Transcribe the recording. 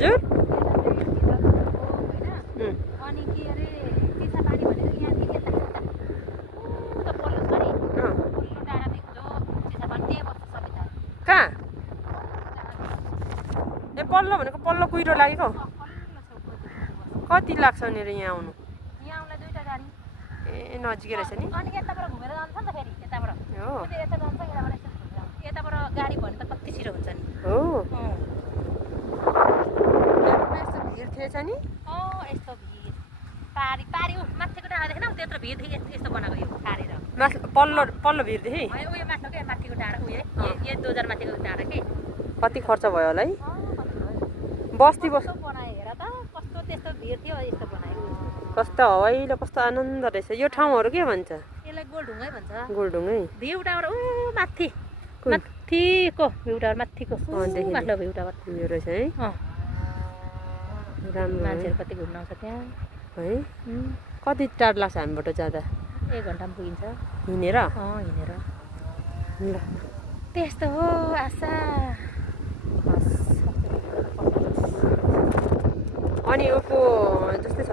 हजुर अनि के अरे चिसापानी भनेको यहाँ यता त पल्लो छ नि पल्लो डाँडादेखि जो चिसापानी त्यही बस्छ सबिता कहाँ ए पल्लो भनेको पल्लो कुहिरो लागेको कति लाग्छ भनेर यहाँ आउनु यहाँ आउनलाई 2टा गाडी ए नजिकै रहेछ नि अनि यताबाट घुमेर जान्छ नि त फेरि यताबाट हो यता जान्छ यताबाट गाडी भने त कति छिटो हुन्छ नि हो यस्तो भिड थिएछ नि यस्तो भिड पारी पारी माथिको डाँडा देखेन त्यत्रो भिड थियो यस्तो बनाएको यो पारेर पल्लो भिडदेखि उयो माथि के माथिको डाँडा उयो यो 2000 माथिको डाँडा के कति खर्च भयो होला है बस्ती बनायो हेर त कस्तो त्यस्तो भिड थियो यस्तो बनायो कस्तो हवाइलो कस्तो आनन्द रहेछ यो ठाउँहरू के भन्छ यसलाई गोलढुङ्गै भन्छ गोलढुङ्गै भ्यू टावर माथि माथिको भ्यू टावर माथिको माथिल्लो भ्यू टावर यो रहेछ है राम्रो मान्छेहरू कति घुम्न आउँछ त्यहाँ है कति टाढो लाग्छ हामीबाट जाँदा 1 घन्टामा पुगिन्छ हिँडेर हिँडेर ल त्यस्तो हो आशा अनि उको